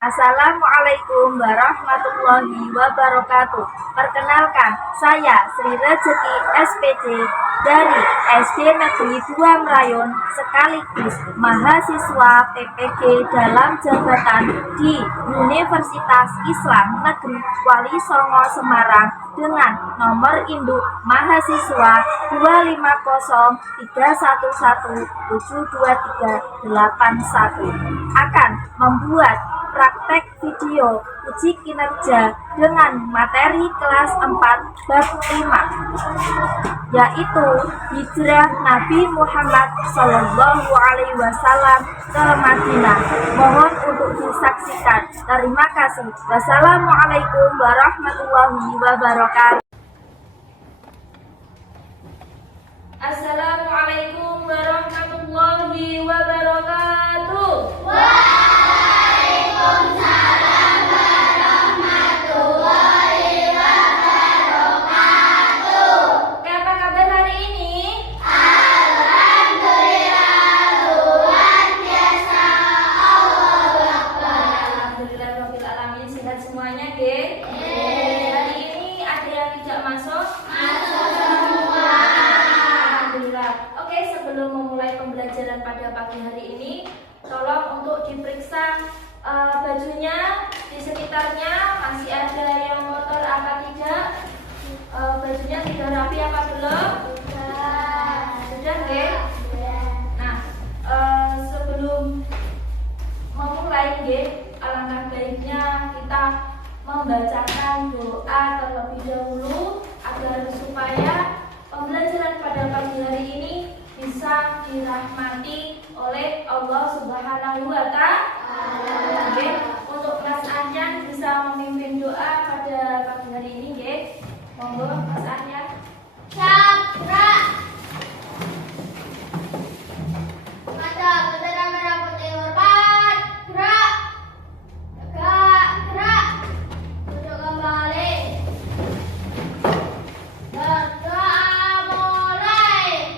Assalamualaikum warahmatullahi wabarakatuh. Perkenalkan, saya Sri Rezeki SPC dari SD Negeri 2 Merayon, sekaligus mahasiswa PPG dalam jabatan di Universitas Islam Negeri Wali Songo Semarang dengan nomor induk mahasiswa 25031172381 akan membuat praktek video uji kinerja dengan materi kelas 4 bab 5, yaitu hijrah Nabi Muhammad SAW ke Madinah. Mohon untuk disaksikan. Terima kasih. Wassalamualaikum warahmatullahi wabarakatuh. Assalamualaikum warahmatullahi wabarakatuh. Waalaikumsalam warahmatullahi wabarakatuh. Apa kabar hari ini? Alhamdulillah luar biasa. Allahu Akbar. Alhamdulillah rabbil alamin, sehat semuanya, Ge? Hari ini ada yang tidak masuk? Masuk semua. Alhamdulillah. Oke, sebelum memulai pembelajaran pada pagi hari ini, tolong untuk diperiksa bajunya di sekitarnya masih ada yang kotor apa tidak, bajunya sudah rapi apa belum? Sudah, Ge? Nah, sebelum memulai, Ge, alangkah baiknya kita membacakan doa terlebih dahulu agar supaya pembelajaran pada pagi hari ini bisa dirahmati oleh Allah Subhanahu wa Ta'ala. Oke, untuk Mas Anyan bisa memimpin doa pada pagi hari ini, Ge. Monggo Mas Anyan. Syakra. Mata bendera merah putih hormat. Gerak. Tegak. Gerak. Duduk kembali. Berdoa mulai.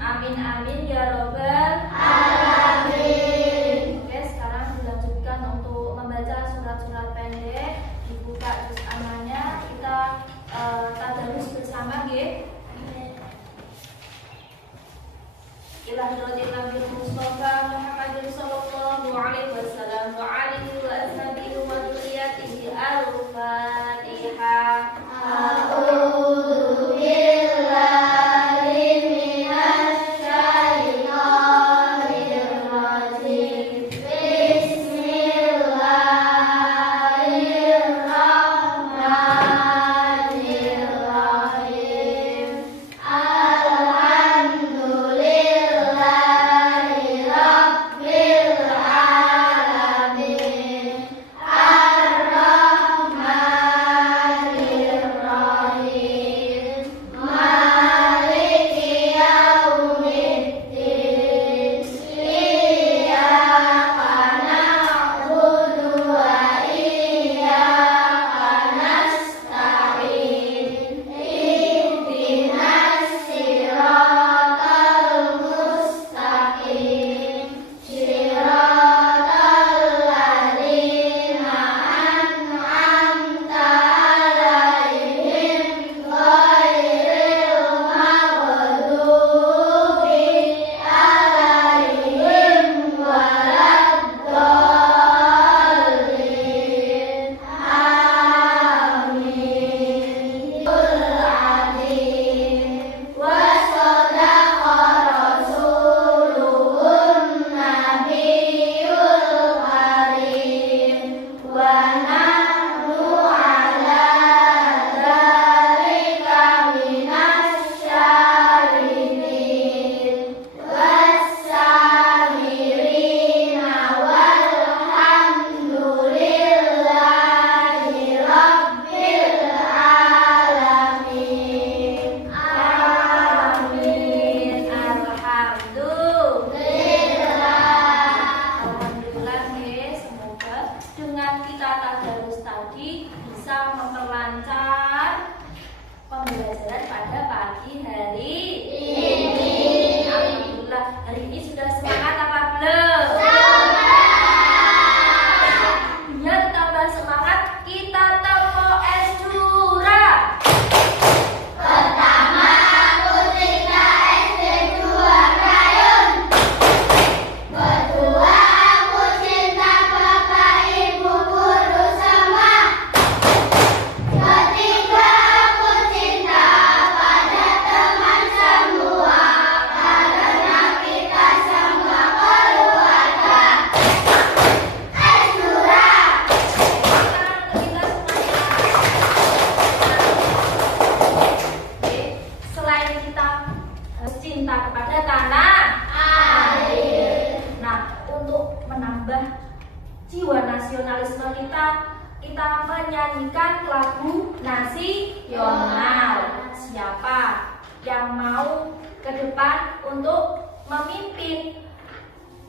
Amin amin ya robbal alamin. Oke, sekarang dilanjutkan untuk membaca surat-surat pendek. Dibuka juz amannya, kita tadarus bersama, Ge. Ila hadratil Nabi Mustafa Muhammadin sallallahu alaihi wasallam wa alihi wa ashabihi wa dzurriyyatihi. Al-Fatihah. A'udzu billahi minasy syaithanir rajim. Bismillahirrahmanirrahim. Alhamdulillahi rabbil alamin. pada tanah air. Nah, untuk menambah jiwa nasionalisme kita menyanyikan lagu nasional. Siapa yang mau ke depan untuk memimpin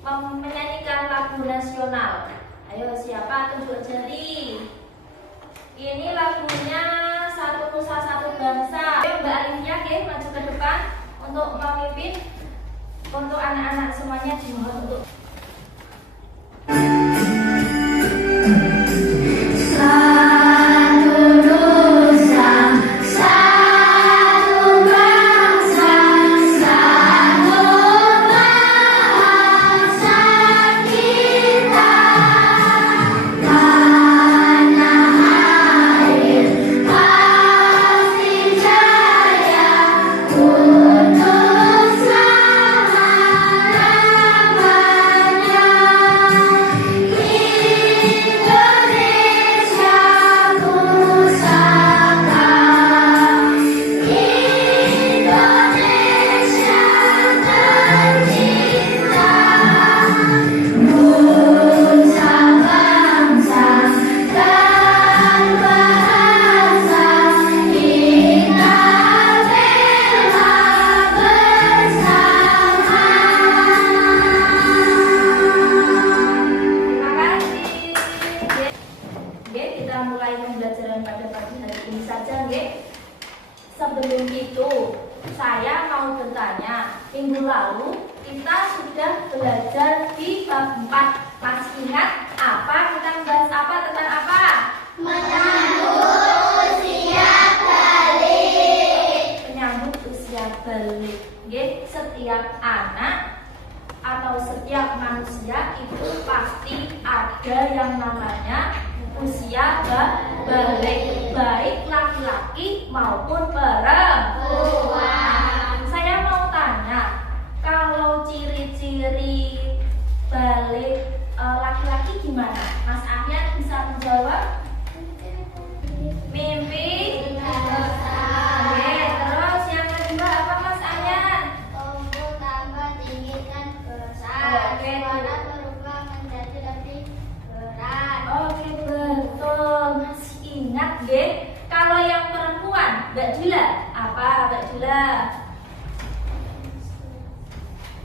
menyanyikan lagu nasional? Ayo, siapa? Tunjuk jari. Ini lagunya Satu Nusa Satu Bangsa. Ayo Mbak Alifia, maju ke depan untuk memimpin. Untuk anak-anak semuanya dimohon untuk sebelum itu, saya mau bertanya, minggu lalu kita sudah belajar di bab 4. Masih ingat apa? Kita membahas apa? Tentang apa? Menyambut usia balik. Menyambut usia balik. Setiap anak atau setiap manusia itu pasti ada yang namanya usia balik, baik laki-laki maupun perempuan. Saya mau tanya, kalau ciri-ciri balik laki-laki gimana? Mas Ahyan bisa menjawab? Mimpi besar. Terus yang kedua apa Mas Ahyan? Tumbuh tambah tinggi dan besar. Suara berubah menjadi lebih berat. Oke, betul. Masih ingat, kalau yang perempuan, Mbak Dila, apa Mbak Dila?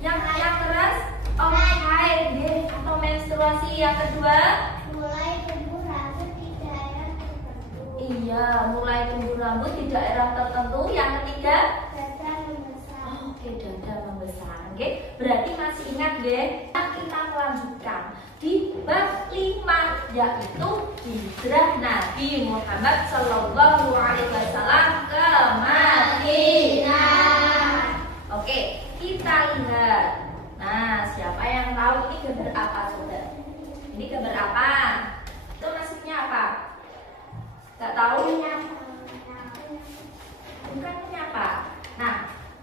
Yang keras? Oh, haid, atau menstruasi. Yang kedua? Mulai tumbuh rambut di daerah tertentu. Iya, mulai tumbuh rambut di daerah tertentu. Yang ketiga? Dada membesar. Oke, dada membesar. Berarti masih ingat, kita melanjutkan di bab 5, yaitu hijrah Nabi Muhammad Sallallahu Alaihi Wasallam ke Madinah. Oke, kita lihat. Nah, siapa yang tahu ini gambar apa, coba? Ini gambar apa? Itu nasibnya apa? Gak tahu? Bukan ini apa? Nah,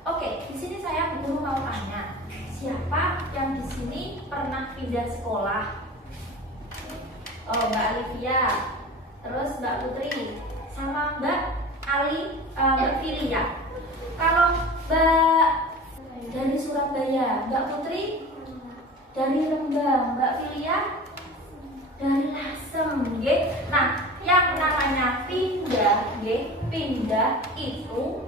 oke, di sini saya guru mau tanya, siapa yang di sini pernah pindah sekolah? Oh, Mbak Alifia, terus Mbak Putri, sama Mbak Mbak Filia. Kalau Mbak dari Surabaya, Mbak Putri dari Rembang, Mbak Filia dari Lasem, Nah, yang namanya pindah, pindah itu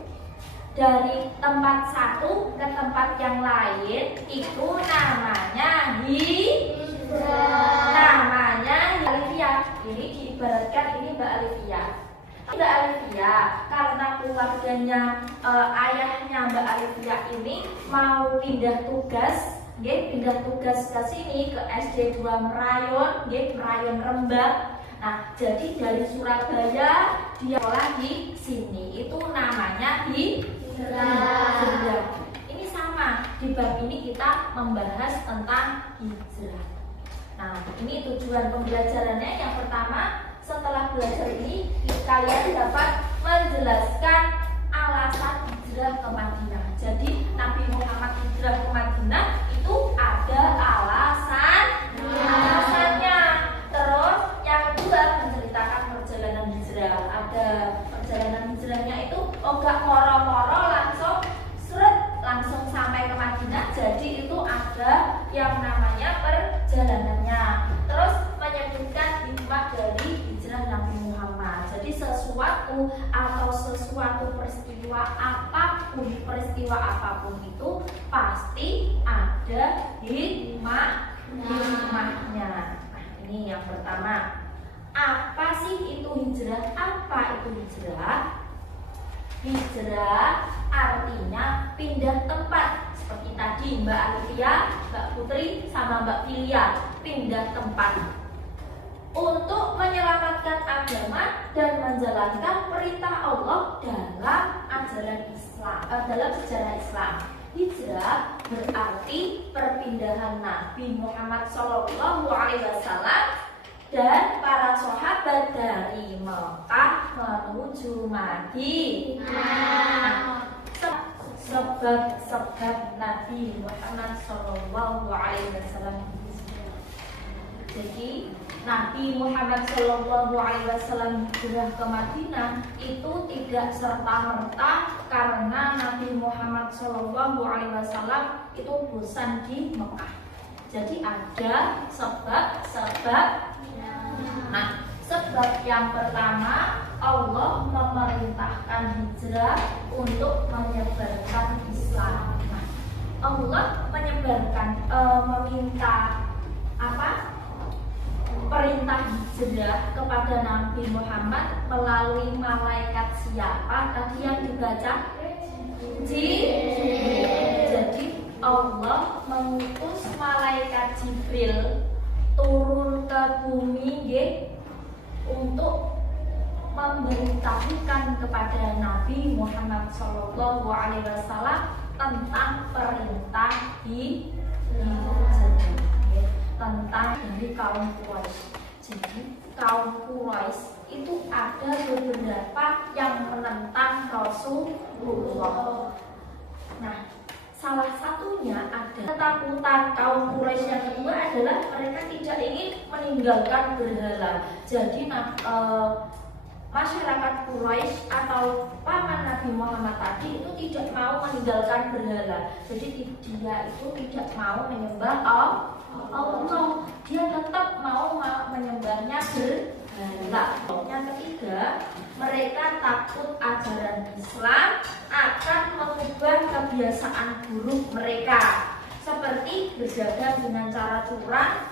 dari tempat satu ke tempat yang lain itu namanya namanya Alifia. Ini diibaratkan ini Mbak Alifia. Mbak Alifia karena keluarganya ayahnya Mbak Alifia ini mau pindah tugas, pindah tugas ke sini ke SD 2 Merayon, Merayon Rembang. Nah, jadi dari Surabaya dia sekolah di sini itu namanya hijrah. Ini sama, di bab ini kita membahas tentang hijrah. Nah, ini tujuan pembelajarannya. Yang pertama, setelah belajar ini kalian dapat menjelaskan alasan hijrah ke Madinah. Jadi Nabi Muhammad hijrah ke Madinah itu ada alasannya. Terus yang kedua, menceritakan perjalanan hijrah. Ada perjalanan hijrahnya itu gak moro-moro langsung sampai ke Madinah. Jadi itu ada yang namanya perjalanannya. Terus menyebutkan hikmah dari hijrah Nabi Muhammad. Jadi sesuatu atau sesuatu peristiwa apapun itu pasti ada hikmahnya. Nah, ini yang pertama. Apa sih itu hijrah? Apa itu hijrah? Hijrah artinya pindah tempat. Seperti tadi Mbak Alfia, Mbak Putri, sama Mbak Filia pindah tempat untuk menyelamatkan agama dan menjalankan perintah Allah dalam ajaran Islam, dalam sejarah Islam. Hijrah berarti perpindahan Nabi Muhammad SAW dan para sahabat dari Mekah menuju Madinah. Sebab Nabi Muhammad SAW. Jadi Nabi Muhammad SAW hijrah ke Madinah itu tidak serta-merta karena Nabi Muhammad SAW itu bosan di Mekah. Jadi ada sebab-sebab. Nah, sebab yang pertama, Allah memerintahkan hijrah untuk menyebarkan Islam. Nah, Allah meminta perintah hijrah kepada Nabi Muhammad melalui malaikat siapa? Tadi yang dibaca Jibril. Jadi Allah mengutus malaikat Jibril turun ke bumi untuk memberitahukan kepada Nabi Muhammad SAW tentang perintah hijrah, tentang dari kaum Quraisy. Jadi kaum Quraisy itu ada beberapa yang menentang Rasulullah. Nah, salah satunya ada ketakutan kaum Quraisy yang kedua adalah mereka tidak ingin meninggalkan berhala. Jadi masyarakat Quraisy atau paman Nabi Muhammad tadi itu tidak mau meninggalkan berhala. Jadi dia itu tidak mau menyembah Allah. Dia tetap mau menyembahnya berhala. Yang ketiga, mereka takut ajaran Islam akan mengubah kebiasaan buruk mereka, seperti berdagang dengan cara curang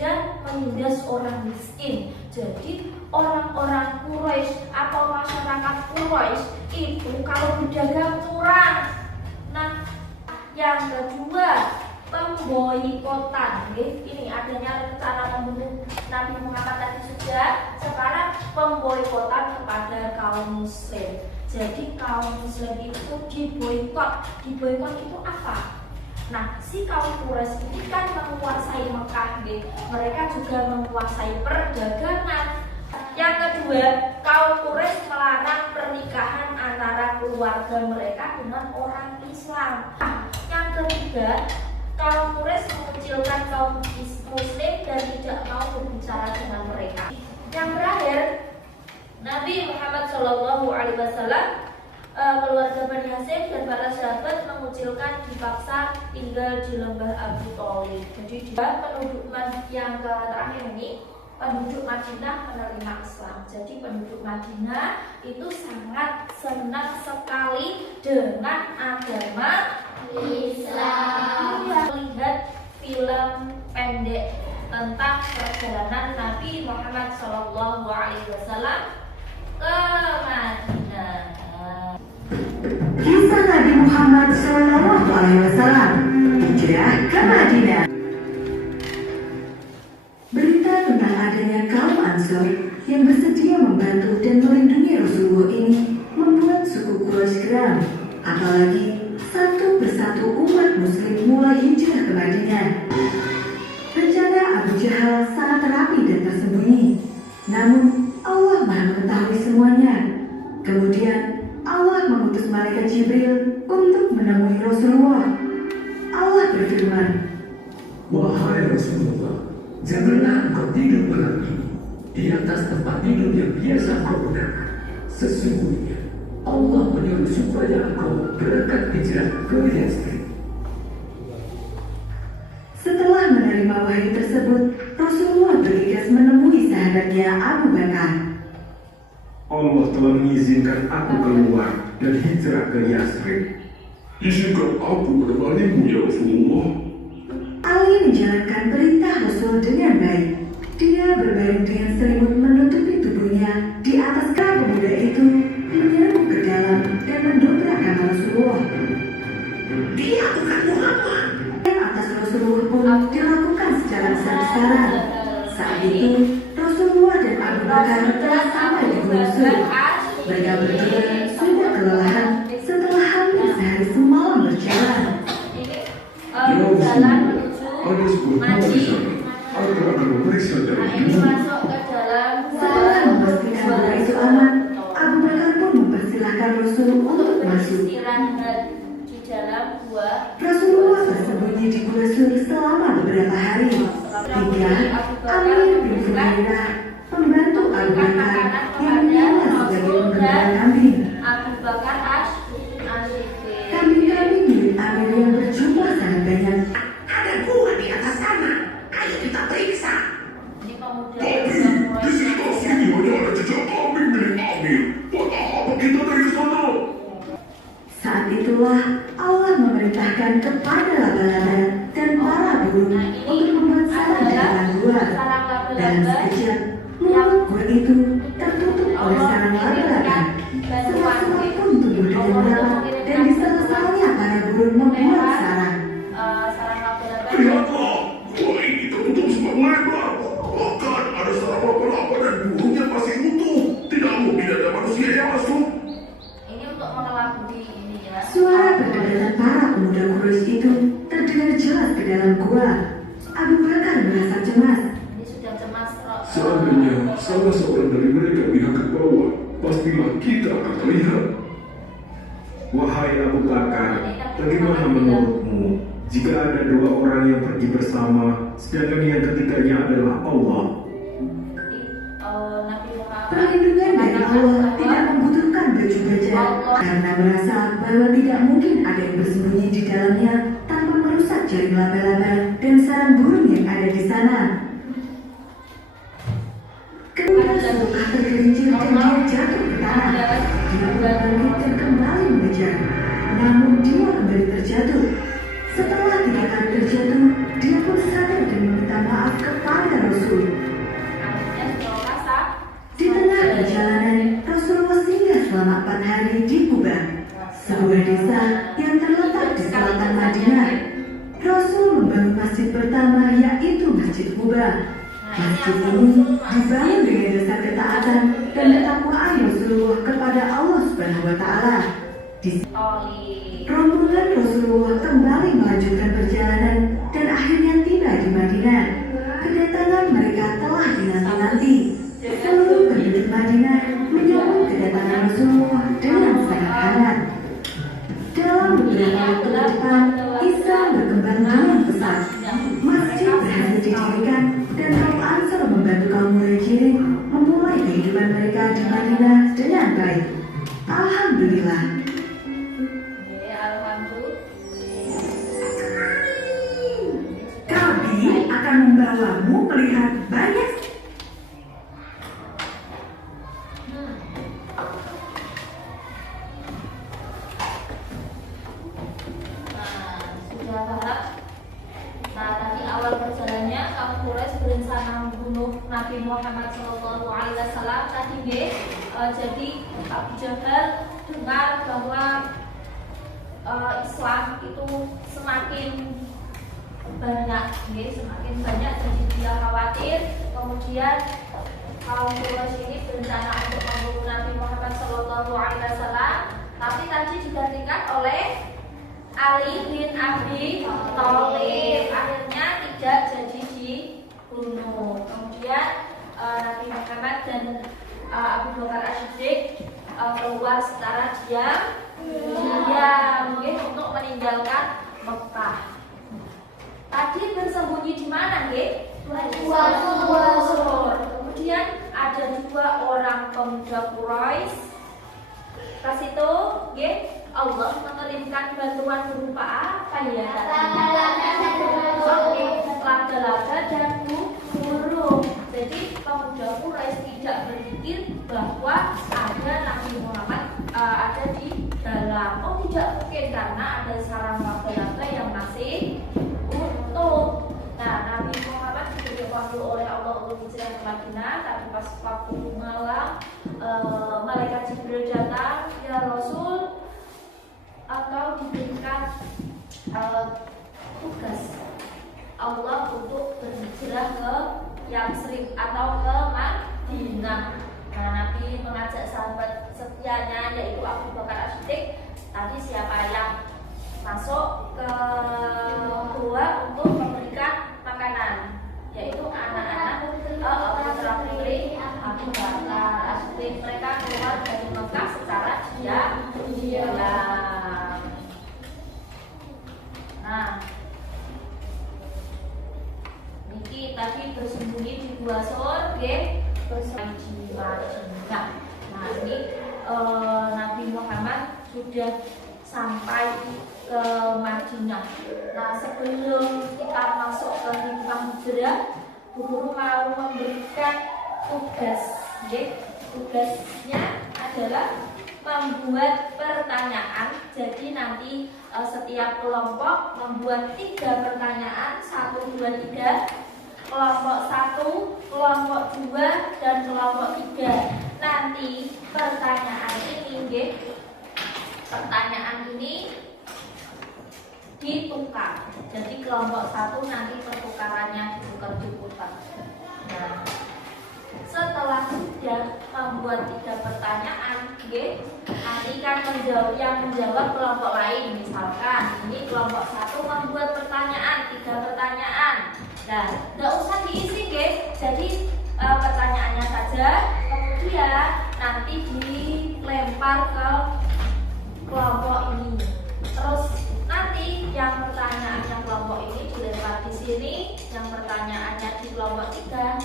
dan menindas orang miskin. Jadi orang-orang Quraisy atau masyarakat Quraisy itu kalau berdagang curang. Nah, yang kedua, pemboikotan. Ini adanya rencana membunuh Nabi Muhammad tadi sudah. Sekarang pemboikotan kepada kaum muslim. Jadi kaum muslim itu diboikot. Diboikot itu apa? Nah, si kaum Quraisy ini kan menguasai Mekah, mereka juga menguasai perdagangan. Yang kedua, kaum Quraisy melarang pernikahan antara keluarga mereka dengan orang Islam. Nah, yang ketiga, kaum Quraisy mengucilkan kaum muslim dan tidak mau berbicara dengan mereka. Yang terakhir, Nabi Muhammad SAW, keluarga Bani Hashim dan para sahabat mengucilkan dipaksa tinggal di lembah Abu Thalib. Jadi dia penduduk yang terakhir ini, penduduk Madinah menerima Islam. Jadi penduduk Madinah itu sangat senang sekali dengan agama Islam. Melihat film pendek tentang perjalanan Nabi Muhammad SAW ke Madinah. Kisah Nabi Muhammad SAW hijrah ke Madinah. Berita tentang adanya kaum Ansor yang bersedia membantu dan melindungi Rasulullah ini membuat suku Quraisy geram. Apalagi satu persatu umat muslim mulai hijrah ke Madinah. Rencana Abu Jahal sangat rapi dan tersembunyi. Namun Allah Maha mengetahui semuanya. Kemudian Allah mengutus malaikat Jibril untuk menemui Rasulullah. Allah berfirman, "Wahai Rasulullah, janganlah engkau tidur malam ini di atas tempat tidur yang biasa engkau gunakan. Sesungguhnya Allah menyuruh supaya engkau berangkat hijrah ke Yastrib." menerima wahyu tersebut, Rasulullah bergegas menemui sahabatnya Abu Bakar. Allah telah mengizinkan aku keluar dan hijrah ke Yasrib. Izinkan aku menemanimu ya Rasulullah. Ali menjalankan perintah Rasul dengan baik. Dia berbaring dengan selimut menutupi tubuhnya di atas pemuda itu, menyerbu ke dalam dan mendobrak kamar Rasulullah. Dia bukan Muhammad. Yang atas Rasulullah pun dilakukan secara besar-besaran. Saat itu Rasulullah dan Abu Bakar telah sampai di Gunung Sur. Mereka berdua sudah kelelahan setelah hampir sehari semalam berjalan. Ya Rasulullah, ada sebuah gua di sana. Aku akan memeriksa dari Ini dulu. masuk ke dalam Setelah memastikan bahwa itu aman, Abu Bakar pun mempersilahkan Rasul untuk masuk. beristirahat di dalam gua. Rasulullah bersembunyi di Gua Sur selama beberapa hari. Hingga Amir bin Fuhairah, pembantu Abu Bakar yang dikenal sebagai penggembala kambing. Abu Bakar As-Siddiq. Kambing-kambing milik Amir yang berjumlah sangat banyak. Ada gua di atas sana. Ayo kita periksa. Ini pemuda Tapi yang di sekitar sini hanya ada jejak kambing milik Amir. Buat apa kita dari sana? Saat itulah Allah memerintahkan kepada laba-laba dan para burung untuk membuat sarang di depan gua. Dalam sekejap, mulut gua itu tertutup oleh sarang laba-laba. Semak-semak pun tumbuh dengan rapat dan di sela-selanya para burung membuat sarang. sarang laba-laba. Lihatlah, gua ini tertutup semak lebar. Bahkan ada sarang laba-laba dan burung yang masih utuh. Tidak mungkin ada manusia yang masuk. Ini untuk mengelabui ini ya. Suara perdebatan para pemuda Quraisy itu terdengar jelas ke dalam gua. Abu Bakar merasa cemas. Ini sudah cemas. Seandainya salah seorang dari mereka pihak ke bawah, pastilah kita akan terlihat. Wahai Abu Bakar, bagaimana menurutmu jika ada dua orang yang pergi bersama, sedangkan yang ketiganya adalah Allah? Nabi Muhammad Perlindungan dari Allah tidak membutuhkan baju baja karena merasa bahwa tidak mungkin ada yang bersembunyi di dalamnya tanpa merusak jaring laba-laba dan sarang burung yang ada di sana. Kemudian Sulukah tergelincir dan dia jatuh ke tanah. Dia pun bangkit dan kembali mengejar. Namun dia kembali terjatuh. Setelah 3 kali terjatuh, dia pun sadar dan meminta maaf kepada Rasul. akhirnya setelah rasa Di tengah perjalanan, Rasulullah singgah selama 4 hari di Kuba, sebuah desa yang terletak di selatan Madinah. Rasul membangun masjid pertama, yaitu Masjid Kuba. Masjid ini dibangun dengan dasar ketaatan dan ketakwaan Rasulullah kepada Allah Subhanahu wa Ta'ala. Di oli. rombongan Rasulullah kembali melanjutkan perjalanan dan akhirnya tiba di Madinah. Kedatangan mereka telah dinanti-nanti. Seluruh penduduk Madinah menyambut kedatangan Rasulullah dengan sangat hangat. Dalam beberapa waktu ke depan, Islam berkembang dengan pesat. Masjid berhasil didirikan dan kaum Ansar membantu kaum Muhajirin memulai kehidupan mereka di Madinah dengan baik. Alhamdulillah. Ya, alhamdulillah. Kami akan membawamu melihat banyak Sudah paham? Nah, tadi awal perjalanannya kaum Quraisy berencana membunuh Nabi Muhammad SAW. Tadi jadi Abu Jahal dengar bahwa Islam itu semakin banyak, semakin banyak, jadi dia khawatir. Kemudian kaum Quraisy ini berencana untuk membunuh Nabi Muhammad SAW, tapi tadi digantikan oleh Ali bin Abi Thalib. Akhirnya tidak jadi dibunuh. Kemudian Nabi Muhammad dan Abu Bakar As-Siddiq keluar secara diam mungkin untuk meninggalkan Mekah. Tadi bersembunyi di mana, nggih? Gua Sur. Kemudian ada 2 orang pemuda Quraisy. Ke situ, nggih, Allah mengirimkan bantuan berupa apa ya? Laba-laba. bahwa ada Nabi Muhammad ada di dalam. Oh, tidak mungkin karena ada sarang laba-laba yang masih utuh. Nah, Nabi Muhammad dipanggil oleh Allah untuk hijrah ke Madinah. Tapi pas waktu malam, malaikat Jibril datang, ya Rasul, atau diberikan tugas Allah untuk berhijrah ke Yatsrib atau ke Madinah. Nah, Nabi mengajak sahabat setianya yaitu Abu Bakar As-Siddiq. Tadi siapa yang masuk ke gua untuk memberikan makanan, yaitu anak-anak putra putri Abu Bakar As-Siddiq. Mereka keluar dari Mekah secara diam. Nah, Niki tadi bersembunyi di gua Sur, bersembunyi di Madinah. Nah, ini Nabi Muhammad sudah sampai ke Madinah. Nah, sebelum kita masuk ke hikmah hijrah, guru mau memberikan tugas. Tugasnya adalah membuat pertanyaan. Jadi nanti setiap kelompok membuat 3 pertanyaan, 1, 2, 3. Kelompok 1, kelompok 2, dan kelompok 3. Nanti pertanyaan ini ditukar. Jadi kelompok 1 nanti pertukarannya ditukar. Nah, setelah sudah membuat 3 pertanyaan, nanti kan yang menjawab kelompok lain. Misalkan ini kelompok 1 membuat pertanyaan, 3 pertanyaan. Nah, nggak usah diisi, jadi pertanyaannya saja, kemudian nanti dilempar ke kelompok ini. Terus nanti yang pertanyaannya kelompok ini dilempar di sini, yang pertanyaannya di kelompok 3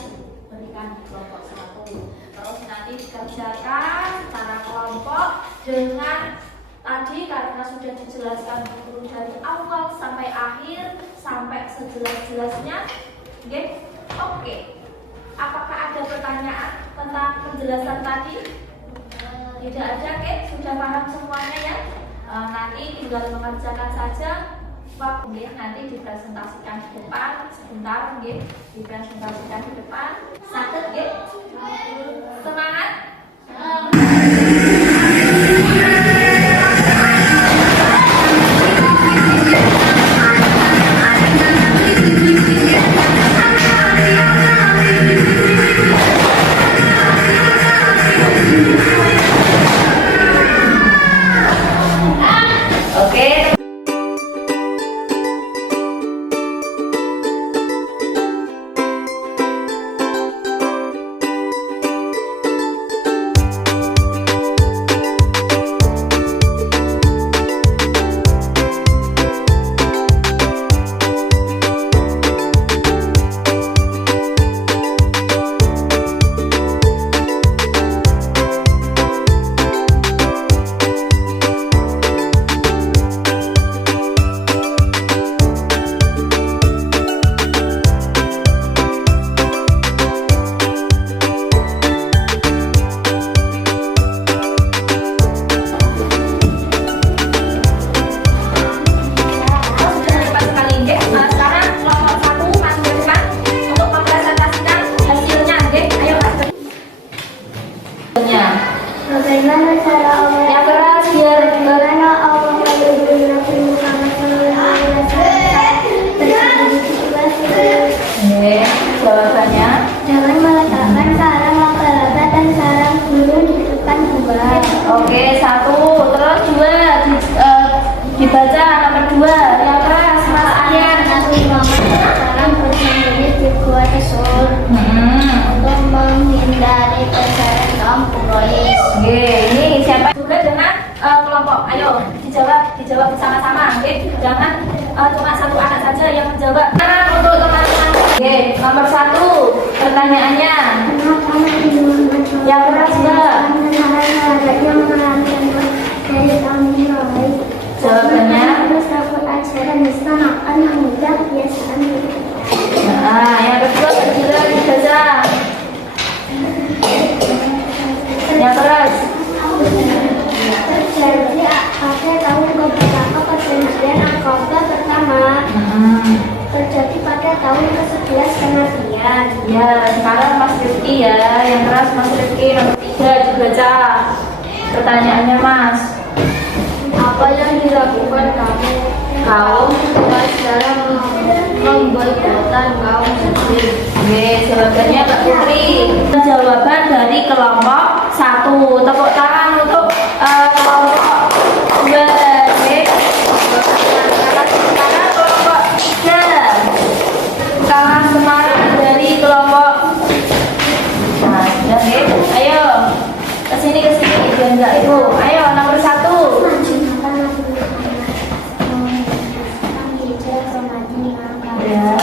berikan di kelompok 1. Terus nanti dikerjakan secara kelompok dengan tadi karena sudah dijelaskan guru dari awal sampai akhir sampai sejelas-jelasnya. Oke. Apakah ada pertanyaan tentang penjelasan tadi? Tidak ada, sudah paham semuanya ya? Nanti tinggal mengerjakan saja. Nanti dipresentasikan di depan sebentar, dipresentasikan di depan. Sakit, semangat. Oke. Bagaimana cara Allah Yang keras biar bagaimana Allah melindungi Nabi Muhammad SAW bersembunyi di situasi. Jawabannya Jangan meletakkan sarang laba-laba dan sarang burung di depan gua. oke, 1. Terus 2 dibaca nomor 2 yang keras Mas Aryan. Nabi Muhammad sekarang bersembunyi di gua Tesur untuk menghindari kejaran kaum Quraisy. Ini siapa juga dengan kelompok? Ayo dijawab bersama-sama. Jangan cuma satu anak saja yang menjawab. Nah, untuk teman-teman. Nomor 1 pertanyaannya. Kenapa Nabi Muhammad Yang keras Mbak. yang melarikan dari kaum Quraisy? Jawabannya Terus dapat ajaran Islam akan mengubah kebiasaan mereka. nah, yang kedua dibaca. Sofian. Ya, sekarang Mas Rifki ya, yang keras Mas Rifki nomor 3 dibaca. Pertanyaannya Mas, Apa yang dilakukan kamu kaum dalam memboikotkan kaum muslim? Oke, jawabannya Mbak Putri. Jawaban dari kelompok 1. Tepuk tangan untuk kelompok 2. Oke. Sekarang kelompok 3. Tangan semangat dari kelompok. Nah, sudah oke. Ayo. Kesini biar enggak Ibu. Ayo nomor 1. Ya.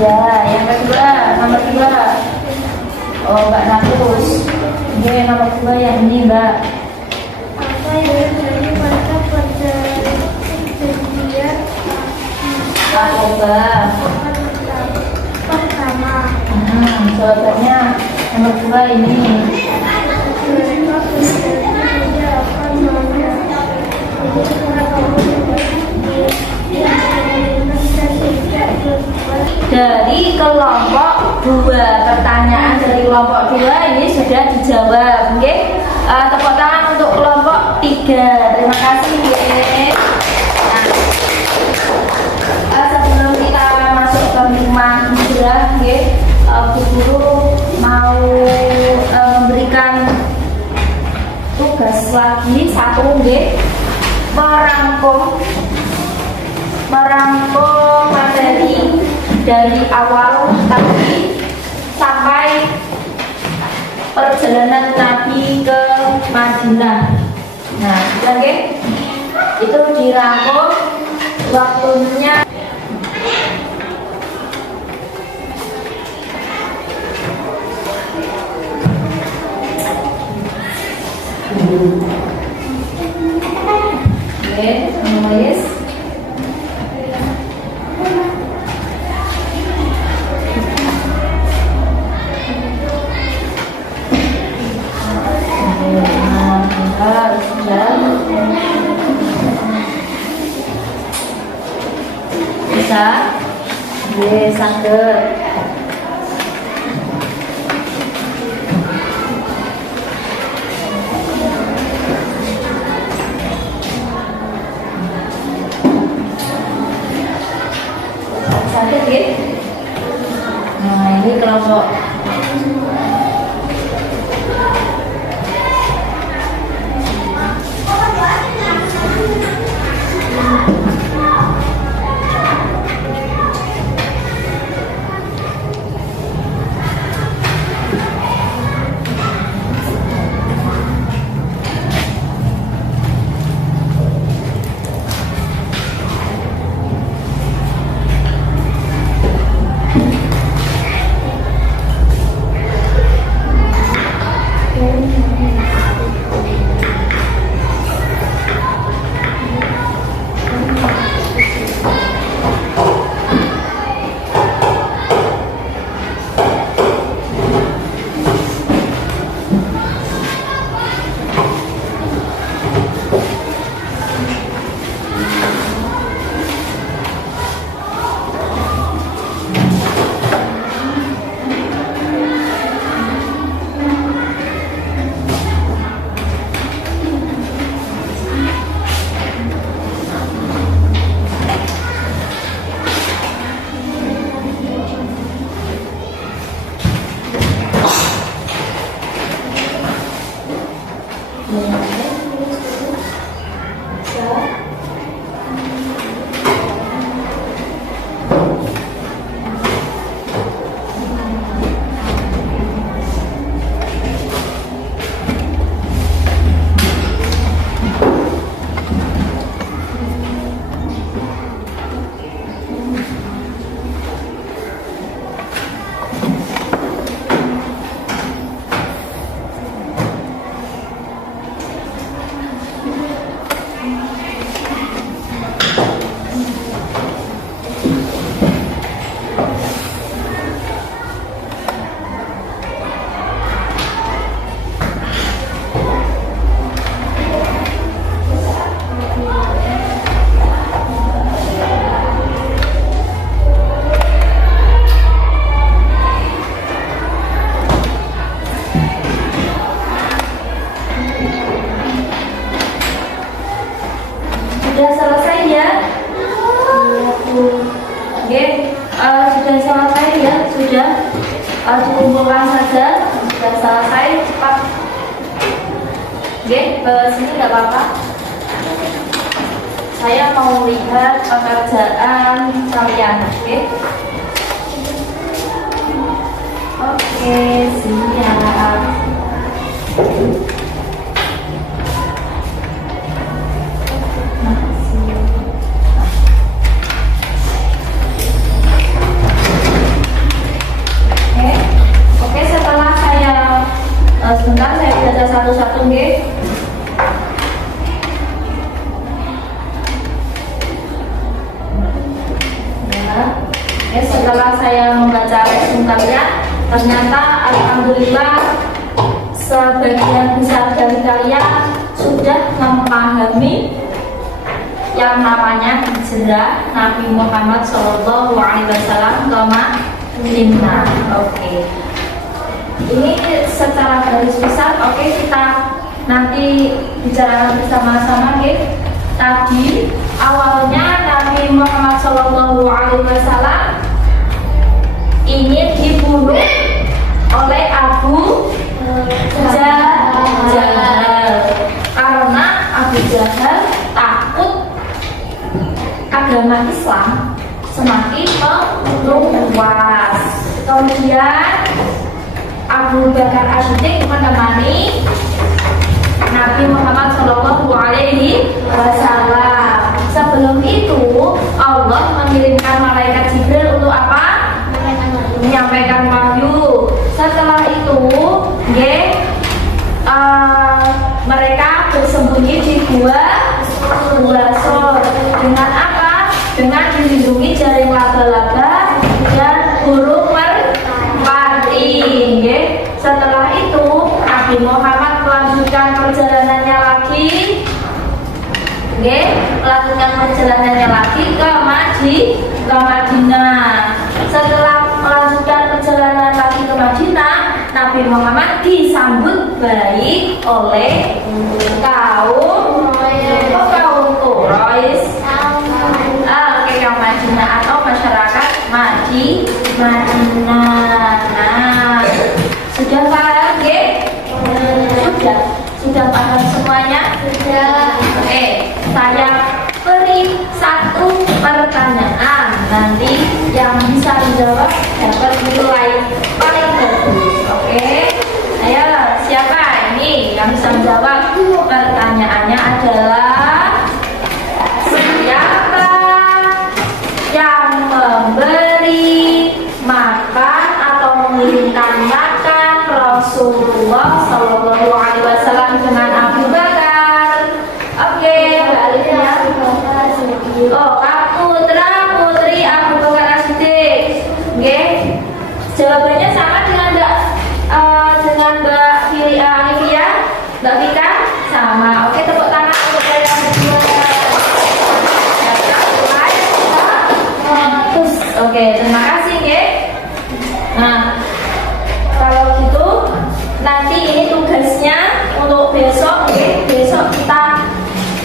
Ya, yang kedua, nomor 2. Oh, Mbak Nafus. Oke, nomor 2 yang ini, Mbak. Apa yang terjadi pada perjanjian Narkoba. pertama? Jawabannya nomor 2 ini. Mereka berjanji tidak akan Dari kelompok 2, pertanyaan dari kelompok 2 ini sudah dijawab. Oke, tepuk tangan untuk kelompok 3. Terima kasih. Nah, sebelum kita masuk ke rumah hijrah, Bu Guru mau memberikan tugas lagi satu, merangkum materi dari awal tadi sampai perjalanan Nabi ke Madinah. Nah, oke, itu dirangkum, waktunya nulis. Bisa? Saged. Sakit ya? Nah, ini kelompok Sudah selesai ya? Oke, sudah selesai ya? Sudah dikumpulkan saja. Sudah selesai, cepat. Oke, ke sini nggak apa-apa. Saya mau lihat pekerjaan kalian. Oke. Oke, siap. Oke, setelah saya sebentar saya baca satu-satu nggih. Ya, setelah saya membaca resume kalian, ternyata alhamdulillah sebagian besar dari kalian sudah memahami yang namanya hijrah Nabi Muhammad SAW ke Madinah. Oke. Ini secara garis besar, oke, kita nanti bicarakan bersama-sama, oke. Tadi awalnya Nabi Muhammad SAW ingin dibunuh oleh Abu Jahal karena Abu Jahal takut agama Islam semakin meluas. Kemudian Abu Bakar As-Siddiq menemani Nabi Muhammad SAW. Sebelum itu Allah mengirimkan malaikat Jibril untuk apa? Menyampaikan wahyu. Setelah itu, mereka bersembunyi di gua Sur. Dengan apa? Dengan dilindungi jaring laba-laba dan burung merpati. Setelah itu Nabi Muhammad melanjutkan perjalanannya lagi. Melanjutkan perjalanannya lagi ke Madinah. Setelah melanjutkan perjalanan lagi ke Madinah, Nabi Muhammad disambut baik oleh kaum Quraisy, kaum Madinah atau masyarakat Madinah. Nah, sudah paham, Sudah paham semuanya? Sudah. Oke, saya beri satu pertanyaan. Nanti yang bisa menjawab dapat nilai paling bagus. Oke, ayo siapa ini yang bisa menjawab? Pertanyaannya adalah siapa yang memberi makan atau mengirimkan makan Rasulullah SAW dengan Abu Bakar? Oke, Mbak Alifia. Oh, putri Abu Bakar As-Siddiq. Jawabannya sama dengan Mbak Alifia, Mbak Vika, sama. Oke, tepuk tangan untuk kalian berdua. Oke, terima kasih, Nah, kalau gitu nanti ini tugasnya untuk besok, besok kita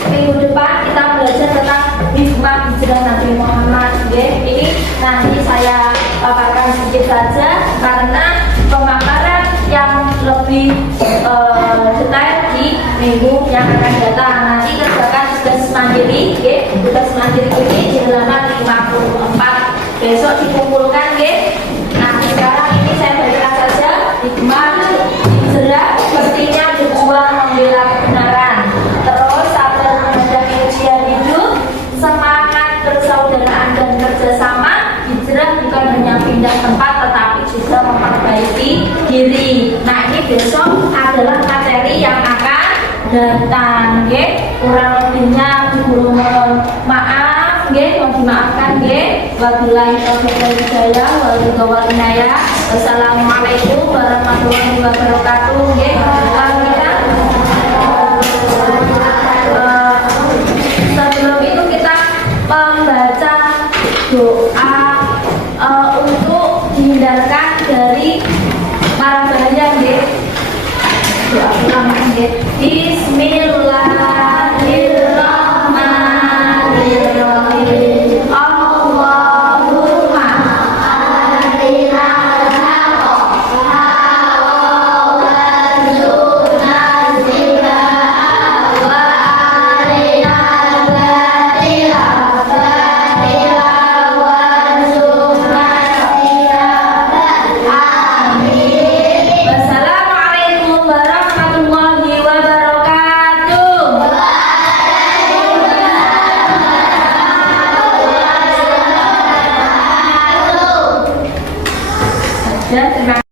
minggu depan kita belajar tentang hikmah hijrah Nabi Muhammad. Ini nanti saya paparkan sedikit saja karena pemaparan yang lebih detail di minggu yang akan datang. Nanti kerjakan tugas mandiri, tugas mandiri ini di halaman 54. Besok dikumpulkan, Nah, sekarang ini saya bacakan saja hikmah hijrah sepertinya berjuang membela kebenaran. Terus sabar menghadapi ujian hidup, semangat persaudaraan dan kerjasama. Hijrah bukan hanya pindah tempat tetapi juga memperbaiki diri. Nah, ini besok adalah materi yang akan datang, kurang lebihnya guru mohon maaf, mohon dimaafkan, wabillahi taufiq wal hidayah wal inayah. Wassalamualaikum warahmatullahi wabarakatuh. Sebelum itu kita membaca doa untuk dihindarkan dari mara bahaya, doa ulang, Bismillahirrahmanirrahim. Terima